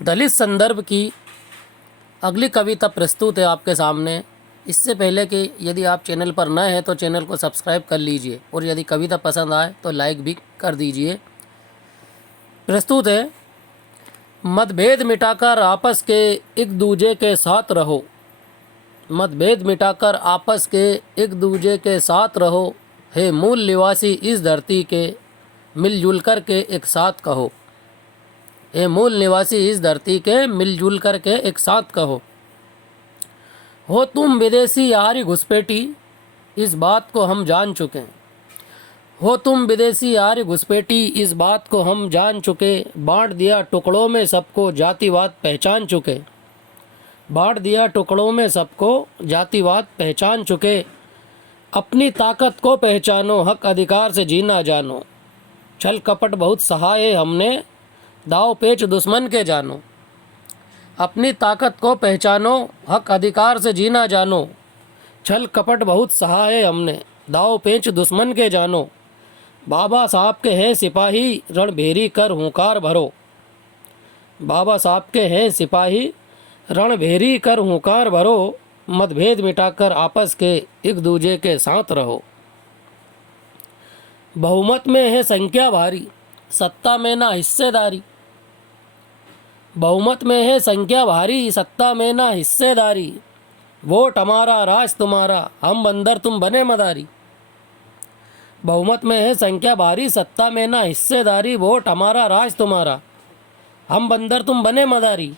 दलित संदर्भ की अगली कविता प्रस्तुत है आपके सामने। इससे पहले कि यदि आप चैनल पर नए हैं तो चैनल को सब्सक्राइब कर लीजिए और यदि कविता पसंद आए तो लाइक भी कर दीजिए। प्रस्तुत है। मतभेद मिटाकर आपस के एक दूजे के साथ रहो। मतभेद मिटाकर आपस के एक दूजे के साथ रहो। हे मूल निवासी इस धरती के, मिलजुल कर के एक साथ कहो। हे मूल निवासी इस धरती के, मिलजुल कर के एक साथ कहो। हो तुम विदेशी यारी घुसपैठी, इस बात को हम जान चुके हैं। हो तुम विदेशी यारी घुसपैठी, इस बात को हम जान चुके। बांट दिया टुकड़ों में सबको, जातिवाद पहचान चुके। बांट दिया टुकड़ों में सबको, जातिवाद पहचान चुके। अपनी ताकत को पहचानो, हक अधिकार से जीना जानो। छल कपट बहुत सहाय हमने, दाव पेच दुश्मन के जानो। अपनी ताकत को पहचानो, हक अधिकार से जीना जानो। छल कपट बहुत सहाय हमने, दाव पेच दुश्मन के जानो। बाबा साहब के हैं सिपाही, रणभेरी कर हुंकार भरो। बाबा साहब के हैं सिपाही, रणभेरी कर हुंकार भरो। मतभेद मिटाकर आपस के एक दूजे के साथ रहो। बहुमत में है संख्या भारी, सत्ता में ना हिस्सेदारी। बहुमत में है संख्या भारी, सत्ता में ना हिस्सेदारी। वोट हमारा राज तुम्हारा, हम बंदर तुम बने मदारी। बहुमत में है संख्या भारी, सत्ता में ना हिस्सेदारी। वोट हमारा राज तुम्हारा, हम बंदर तुम बने मदारी।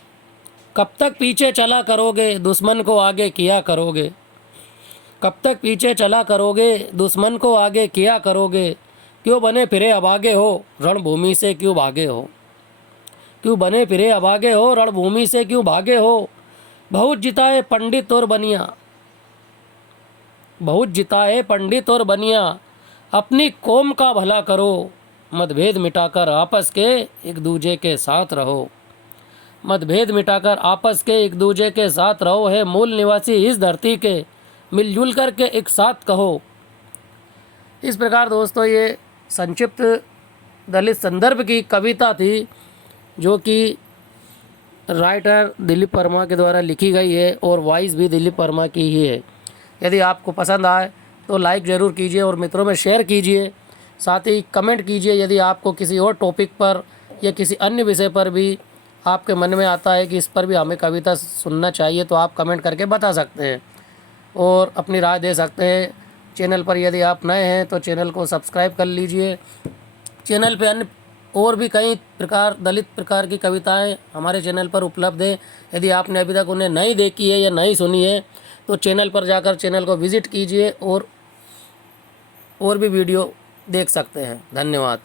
कब तक पीछे चला करोगे, दुश्मन को आगे किया करोगे। कब तक पीछे चला करोगे, दुश्मन को आगे किया करोगे। क्यों बने फिरे अभागे हो, रणभूमि से क्यों भागे हो। क्यों बने फिरे अभागे हो, रणभूमि से क्यों भागे हो। बहुत जिताए पंडित और बनिया, बहुत जिताए पंडित और बनिया। अपनी कौम का भला करो, मतभेद मिटाकर आपस के एक दूजे के साथ रहो। मतभेद मिटाकर आपस के एक दूजे के साथ रहो। है मूल निवासी इस धरती के, मिलजुल कर के एक साथ कहो। इस प्रकार दोस्तों ये संक्षिप्त दलित संदर्भ की कविता थी, जो कि राइटर दिलीप वर्मा के द्वारा लिखी गई है और वॉइस भी दिलीप वर्मा की ही है। यदि आपको पसंद आए तो लाइक ज़रूर कीजिए और मित्रों में शेयर कीजिए। साथ ही कमेंट कीजिए यदि आपको किसी और टॉपिक पर या किसी अन्य विषय पर भी आपके मन में आता है कि इस पर भी हमें कविता सुनना चाहिए, तो आप कमेंट करके बता सकते हैं और अपनी राय दे सकते हैं। चैनल पर यदि आप नए हैं तो चैनल को सब्सक्राइब कर लीजिए। चैनल पे अन्य और भी कई प्रकार दलित प्रकार की कविताएं हमारे चैनल पर उपलब्ध है। यदि आपने अभी तक उन्हें नहीं देखी है या नहीं सुनी है तो चैनल पर जाकर चैनल को विज़िट कीजिए और भी वीडियो देख सकते हैं। धन्यवाद।